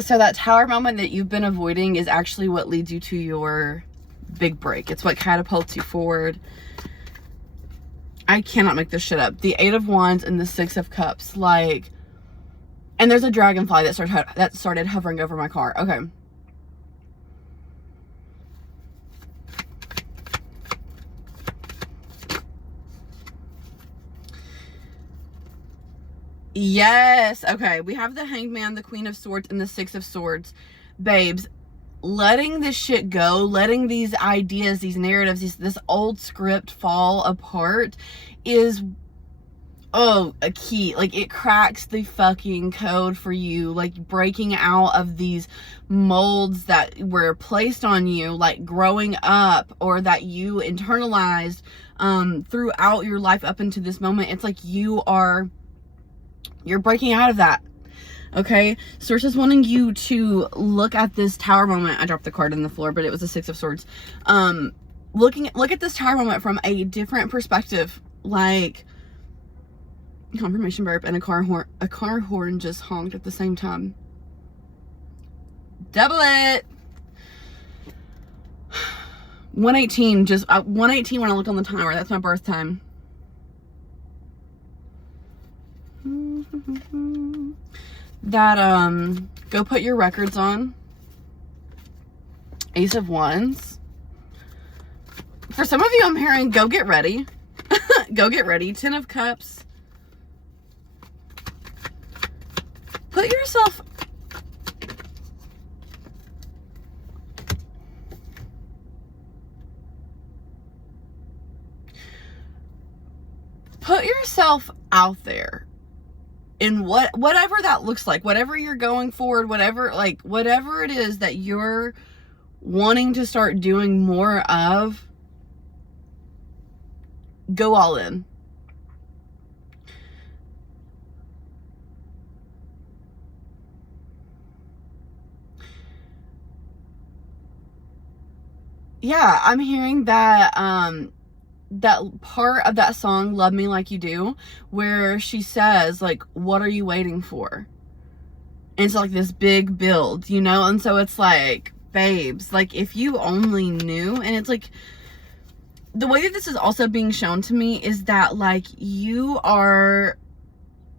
So that tower moment that you've been avoiding is actually what leads you to your big break. It's what catapults you forward. I cannot make this shit up. The 8 of Wands and the 6 of Cups, like, and there's a dragonfly that started hovering over my car. Okay. Yes. Okay. We have the Hanged Man, the Queen of Swords, and the 6 of Swords. Babes, letting this shit go, letting these ideas, these narratives, this old script fall apart is, oh, a key. Like, it cracks the fucking code for you. Like, breaking out of these molds that were placed on you, like growing up, or that you internalized throughout your life up into this moment. It's like you're breaking out of that. Okay, Source is wanting you to look at this tower moment. I dropped the card on the floor, but it was the 6 of Swords. Look at this tower moment from a different perspective. Like, confirmation burp and a car horn just honked at the same time. Double it. 118, just 118 when I look on the timer. That's my birth time. That go put your records on. Ace of Wands. For some of you, I'm hearing go get ready. Go get ready. 10 of Cups. Put yourself out there in whatever that looks like, whatever you're going forward, whatever it is that you're wanting to start doing more of, go all in. Yeah, I'm hearing that that part of that song, Love Me Like You Do, where she says, like, what are you waiting for? And it's like this big build, you know? And so it's like, babes, like, if you only knew. And it's like, the way that this is also being shown to me is that, like, you are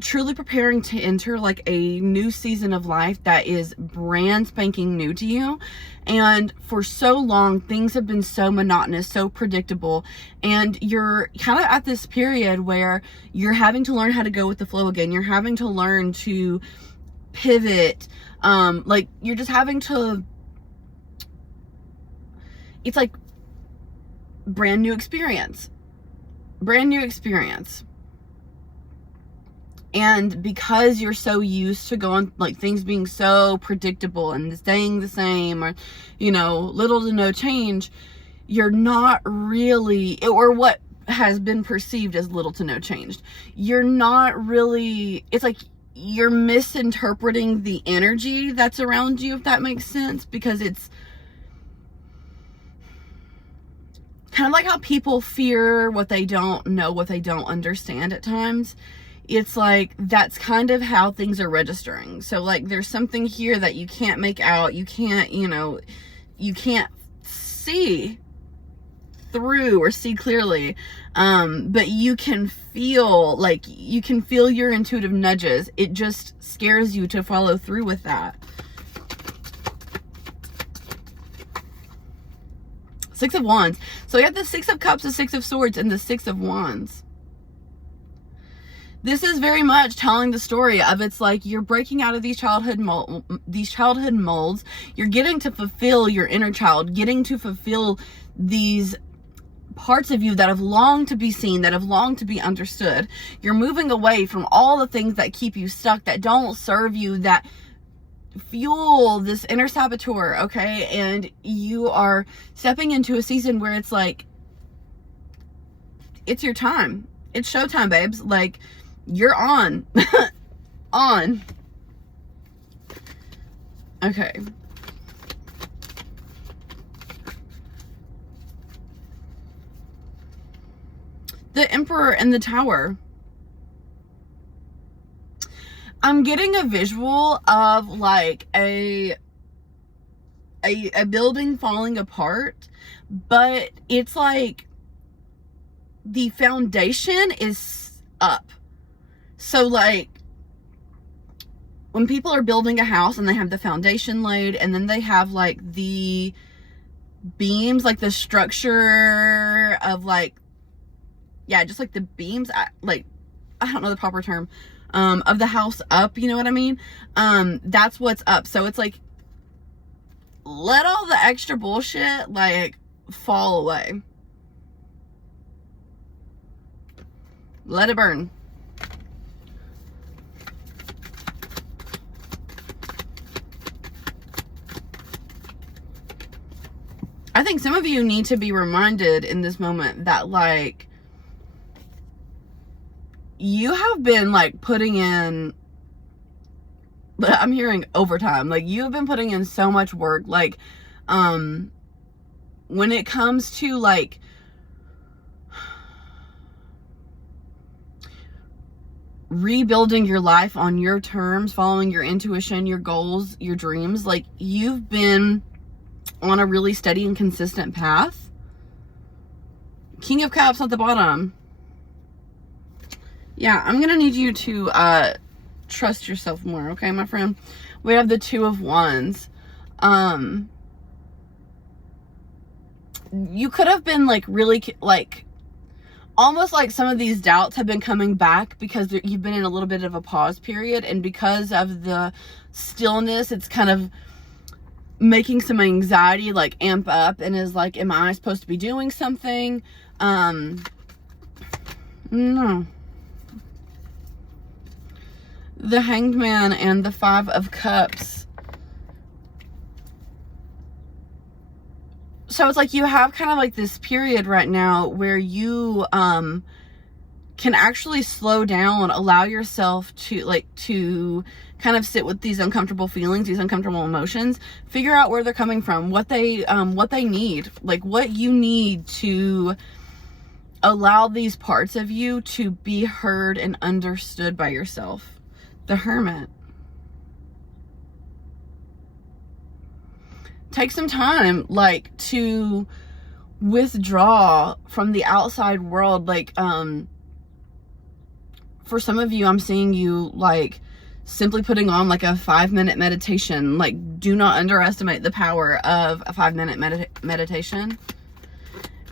truly preparing to enter like a new season of life that is brand spanking new to you. And for so long, things have been so monotonous, so predictable, and you're kind of at this period where you're having to learn how to go with the flow again. You're having to learn to pivot. Like, you're just having to, it's like brand new experience. And because you're so used to going, like, things being so predictable and staying the same, or, you know, little to no change, you're not really, or what has been perceived as little to no change, you're not really, it's like you're misinterpreting the energy that's around you, if that makes sense, because it's kind of like how people fear what they don't know, what they don't understand at times. It's like, that's kind of how things are registering. So, like, there's something here that you can't make out. You can't, you know, you can't see through or see clearly. But you can feel, like, you can feel your intuitive nudges. It just scares you to follow through with that. 6 of Wands. So we have the 6 of Cups, the 6 of Swords, and the 6 of Wands. This is very much telling the story of, it's like you're breaking out of these childhood molds. You're getting to fulfill your inner child, getting to fulfill these parts of you that have longed to be seen, that have longed to be understood. You're moving away from all the things that keep you stuck, that don't serve you, that fuel this inner saboteur, okay? And you are stepping into a season where it's like, it's your time. It's showtime, babes. Like, you're on. On. Okay. The Emperor and the Tower. I'm getting a visual of like a building falling apart, but it's like the foundation is up. So like when people are building a house and they have the foundation laid, and then they have like the beams, like the structure of like, yeah, just like the beams, like, I don't know the proper term, of the house up, you know what I mean? That's what's up. So it's like, let all the extra bullshit like fall away. Let it burn. I think some of you need to be reminded in this moment that like you have been like putting in, I'm hearing overtime, like you have been putting in so much work, like when it comes to like rebuilding your life on your terms, following your intuition, your goals, your dreams, like you've been on a really steady and consistent path. King of Cups at the bottom. Yeah, I'm gonna need you to trust yourself more, okay, my friend? We have the Two of Wands. You could have been like really like almost like some of these doubts have been coming back because you've been in a little bit of a pause period, and because of the stillness, it's kind of making some anxiety like amp up, and is like, am I supposed to be doing something? No. The Hanged Man and the Five of Cups. So it's like you have kind of like this period right now where you can actually slow down, allow yourself to kind of sit with these uncomfortable feelings, these uncomfortable emotions, figure out where they're coming from, what they need, like what you need to allow these parts of you to be heard and understood by yourself. The Hermit. Take some time, like, to withdraw from the outside world. Like, for some of you, I'm seeing you, like, simply putting on, like, a 5-minute meditation. Like, do not underestimate the power of a 5-minute meditation.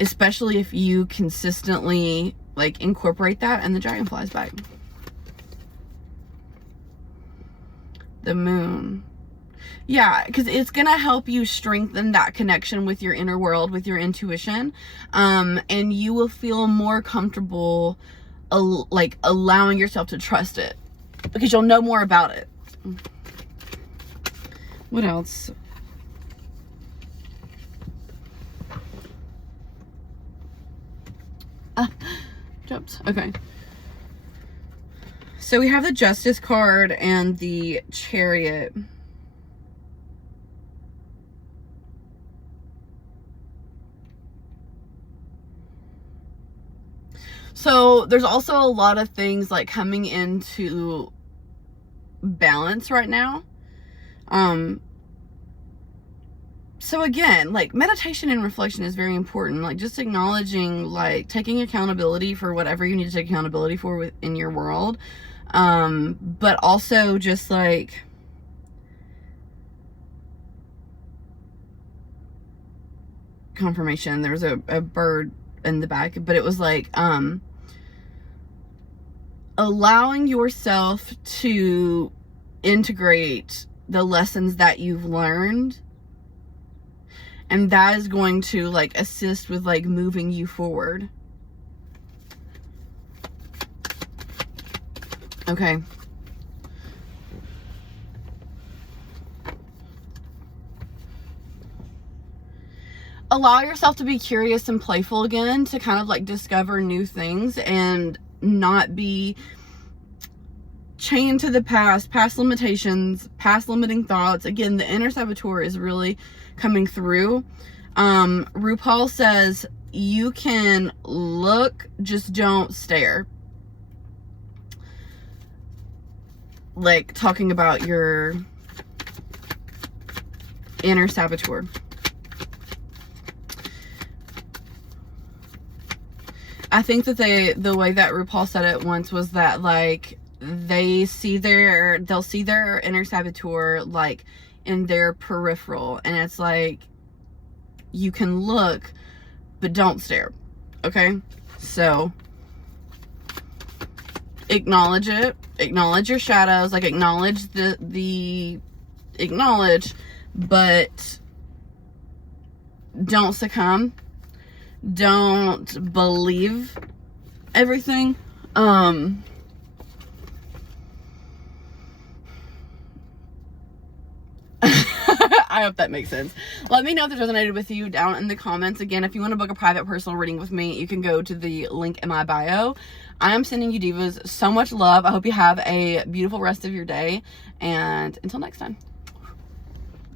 Especially if you consistently, like, incorporate that, and the dragonfly's back. The Moon. Yeah, because it's going to help you strengthen that connection with your inner world, with your intuition. And you will feel more comfortable, like, allowing yourself to trust it. Because you'll know more about it. What else? Jumped. Okay. So we have the Justice card and the Chariot. So there's also a lot of things like coming into balance right now. So again, like meditation and reflection is very important. Like just acknowledging, like taking accountability for whatever you need to take accountability for within your world. But also just like confirmation. There was a bird in the back, but it was like, allowing yourself to integrate the lessons that you've learned, and that is going to like assist with like moving you forward. Okay. Allow yourself to be curious and playful again, to kind of like discover new things and not be chained to the past limitations, past limiting thoughts. Again, the inner saboteur is really coming through. RuPaul says you can look, just don't stare. like talking about your inner saboteur. I think that the way that RuPaul said it once was that, like, they'll see their inner saboteur, like, in their peripheral, and it's like, you can look, but don't stare, okay? So, acknowledge it, acknowledge your shadows, like, acknowledge acknowledge, but don't succumb. Don't believe everything. I hope that makes sense. Let me know if this resonated with you down in the comments. Again, if you want to book a private personal reading with me, you can go to the link in my bio. I am sending you divas so much love. I hope you have a beautiful rest of your day, and until next time.